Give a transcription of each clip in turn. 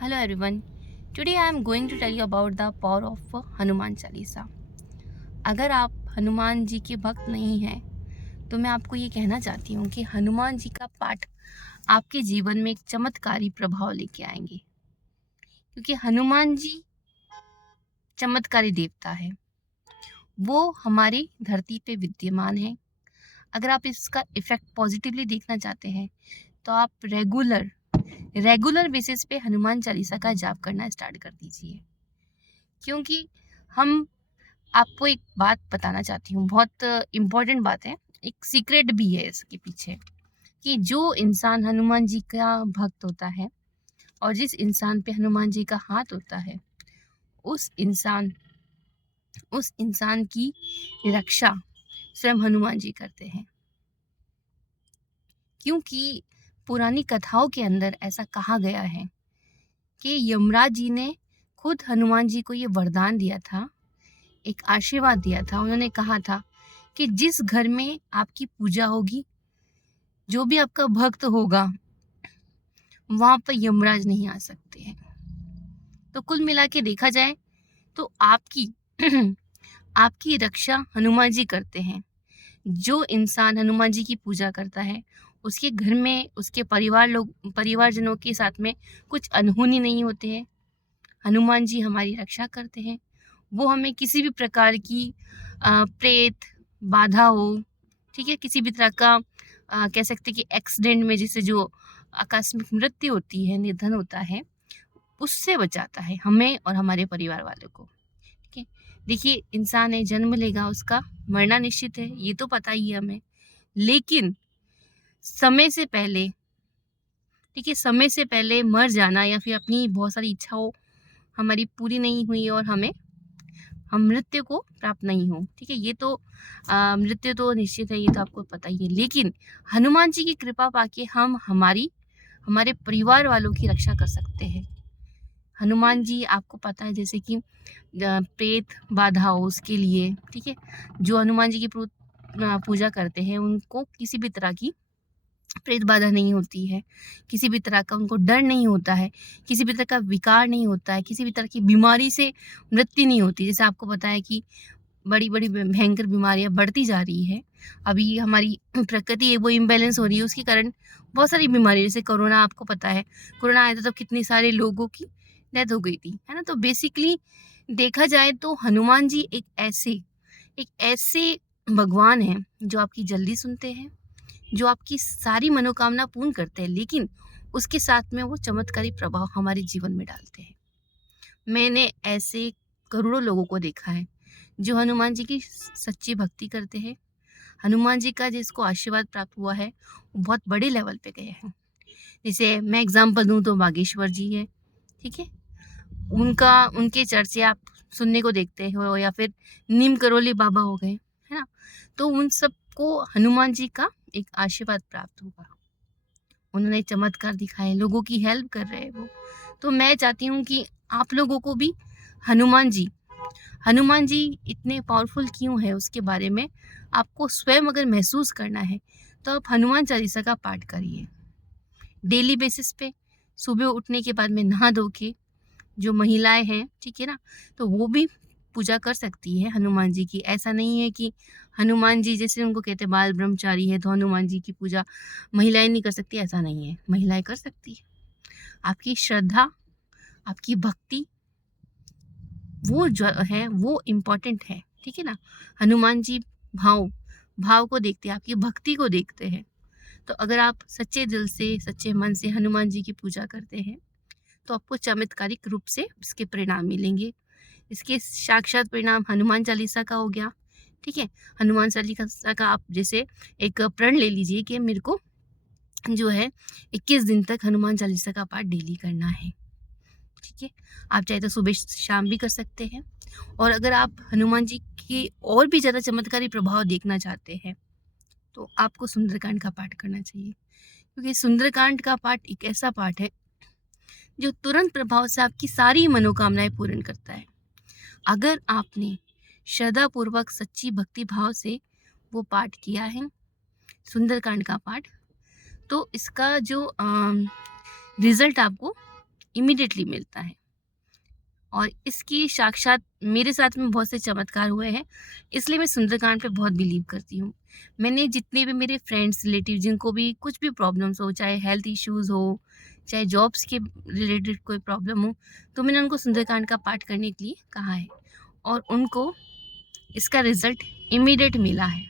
Hello everyone. Today I am going to tell you about the power of Hanuman Chalisa. अगर आप हनुमान जी के भक्त नहीं हैं तो मैं आपको ये कहना चाहती हूँ कि हनुमान जी का पाठ आपके जीवन में एक चमत्कारी प्रभाव लेके आएंगे, क्योंकि हनुमान जी चमत्कारी देवता है. वो हमारी धरती पे विद्यमान है. अगर आप इसका इफेक्ट पॉजिटिवली देखना चाहते हैं तो आप रेगुलर बेसिस पे हनुमान चालीसा का जाप करना स्टार्ट कर दीजिए. क्योंकि हम आपको एक बात बताना चाहती हूँ, बहुत इम्पोर्टेंट बात है, एक सीक्रेट भी है इसके पीछे, कि जो इंसान हनुमान जी का भक्त होता है और जिस इंसान पे हनुमान जी का हाथ होता है, उस इंसान की रक्षा स्वयं हनुमान जी करते हैं. क्योंकि पुरानी कथाओं के अंदर ऐसा कहा गया है कि यमराज जी ने खुद हनुमान जी को ये वरदान दिया था, एक आशीर्वाद दिया था. उन्होंने कहा था कि जिस घर में आपकी पूजा होगी, जो भी आपका भक्त होगा, वहाँ पर यमराज नहीं आ सकते हैं. तो कुल मिला के देखा जाए तो आपकी आपकी रक्षा हनुमान जी करते हैं. जो इंसान हनुमान जी की पूजा करता है, उसके घर में उसके परिवारजनों के साथ में कुछ अनहोनी नहीं होते हैं. हनुमान जी हमारी रक्षा करते हैं. वो हमें किसी भी प्रकार की प्रेत बाधा हो, ठीक है, किसी भी तरह का कह सकते कि एक्सीडेंट में जिससे जो आकस्मिक मृत्यु होती है, निधन होता है, उससे बचाता है हमें और हमारे परिवार वालों को. ठीक है, देखिए, इंसान है, जन्म लेगा, उसका मरना निश्चित है, ये तो पता ही है हमें. लेकिन समय से पहले, ठीक है, समय से पहले मर जाना या फिर अपनी बहुत सारी इच्छाओं हमारी पूरी नहीं हुई और हम मृत्यु को प्राप्त नहीं हो, ठीक है, ये तो मृत्यु तो निश्चित है, ये तो आपको पता ही है. लेकिन हनुमान जी की कृपा पाके हम हमारे परिवार वालों की रक्षा कर सकते हैं. हनुमान जी, आपको पता है, जैसे कि प्रेत बाधा हो उसके लिए, ठीक है, जो हनुमान जी की पूजा करते हैं उनको किसी भी तरह की प्रेत बाधा नहीं होती है, किसी भी तरह का उनको डर नहीं होता है, किसी भी तरह का विकार नहीं होता है, किसी भी तरह की बीमारी से मृत्यु नहीं होती. जैसे आपको पता है कि बड़ी बड़ी भयंकर बीमारियां बढ़ती जा रही है. अभी हमारी प्रकृति है वो इम्बैलेंस हो रही है, उसके कारण बहुत सारी बीमारी, जैसे कोरोना, आपको पता है कोरोना आया था तब कितने सारे लोगों की डेथ हो गई थी, है ना. तो बेसिकली देखा जाए तो हनुमान जी एक ऐसे भगवान हैं जो आपकी जल्दी सुनते हैं, जो आपकी सारी मनोकामना पूर्ण करते हैं, लेकिन उसके साथ में वो चमत्कारी प्रभाव हमारे जीवन में डालते हैं. मैंने ऐसे करोड़ों लोगों को देखा है जो हनुमान जी की सच्ची भक्ति करते हैं. हनुमान जी का जिसको आशीर्वाद प्राप्त हुआ है, वो बहुत बड़े लेवल पे गए हैं. जैसे मैं एग्जांपल दूं तो बागेश्वर जी है, ठीक है, उनके चर्चे आप सुनने को देखते हो, या फिर नीम करोली बाबा हो गए, है ना. तो उन सबको हनुमान जी का एक आशीर्वाद प्राप्त हुआ. उन्होंने चमत्कार दिखाए, लोगों की हेल्प कर रहे हैं वो. तो मैं चाहती हूँ कि आप लोगों को भी हनुमान जी इतने पावरफुल क्यों है उसके बारे में आपको स्वयं अगर महसूस करना है तो आप हनुमान चालीसा का पाठ करिए डेली बेसिस पे. सुबह उठने के बाद में नहा धो के, जो महिलाएं हैं, ठीक है ना, तो वो भी पूजा कर सकती है हनुमान जी की. ऐसा नहीं है कि हनुमान जी, जैसे उनको कहते हैं बाल ब्रह्मचारी है तो हनुमान जी की पूजा महिलाएं नहीं कर सकती, ऐसा नहीं है, महिलाएं कर सकती है. आपकी श्रद्धा, आपकी भक्ति, वो जो है वो इम्पोर्टेंट है, ठीक है ना. हनुमान जी भाव को देखते हैं, आपकी भक्ति को देखते हैं. तो अगर आप सच्चे दिल से, सच्चे मन से हनुमान जी की पूजा करते हैं तो आपको चमत्कारिक रूप से इसके परिणाम मिलेंगे. इसके साक्षात परिणाम हनुमान चालीसा का हो गया, ठीक है. हनुमान चालीसा का आप जैसे एक प्रण ले लीजिए कि मेरे को जो है 21 दिन तक हनुमान चालीसा का पाठ डेली करना है, ठीक है. आप चाहे तो सुबह शाम भी कर सकते हैं. और अगर आप हनुमान जी की और भी ज़्यादा चमत्कारी प्रभाव देखना चाहते हैं तो आपको सुंदरकांड का पाठ करना चाहिए, क्योंकि सुंदरकांड का पाठ एक ऐसा पाठ है जो तुरंत प्रभाव से आपकी सारी मनोकामनाएं पूर्ण करता है. अगर आपने श्रद्धापूर्वक सच्ची भक्ति भाव से वो पाठ किया है, सुंदरकांड का पाठ, तो इसका जो रिजल्ट आपको इमीडिएटली मिलता है। और इसकी साक्षात मेरे साथ में बहुत से चमत्कार हुए हैं, इसलिए मैं सुंदरकांड पे बहुत बिलीव करती हूँ। मैंने जितने भी मेरे फ्रेंड्स, रिलेटिव जिनको भी कुछ भी प्रॉब्लम्स हो, चाहे हेल्थ इश्यूज़ हो, चाहे जॉब्स के रिलेटेड कोई प्रॉब्लम हो, तो मैंने उनको सुंदरकांड का पाठ करने के लिए कहा है और उनको इसका रिज़ल्ट इमीडिएट मिला है।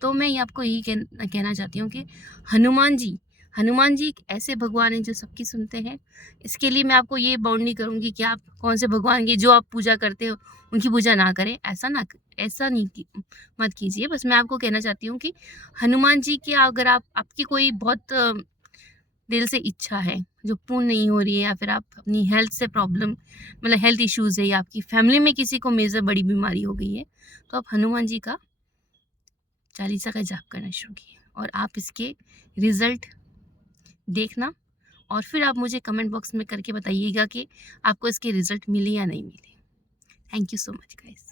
तो मैं ये आपको यही कहना चाहती हूँ कि हनुमान जी एक ऐसे भगवान हैं जो सबकी सुनते हैं। इसके लिए मैं आपको ये बाउंड नहीं करूँगी कि आप कौन से भगवान की जो आप पूजा करते हो उनकी पूजा ना करें, ऐसा नहीं मत कीजिए। बस मैं आपको कहना चाहती हूँ कि हनुमान जी की अगर आपकी कोई बहुत दिल से इच्छा है जो पूर्ण नहीं हो रही है, या फिर आप अपनी हेल्थ से प्रॉब्लम, मतलब हेल्थ इश्यूज़ है, या आपकी फैमिली में किसी को मेजर बड़ी बीमारी हो गई है, तो आप हनुमान जी का चालीसा का जाप करना शुरू किए और आप इसके रिज़ल्ट देखना और फिर आप मुझे कमेंट बॉक्स में करके बताइएगा कि आपको इसके रिज़ल्ट मिले या नहीं मिले। Thank you so much guys.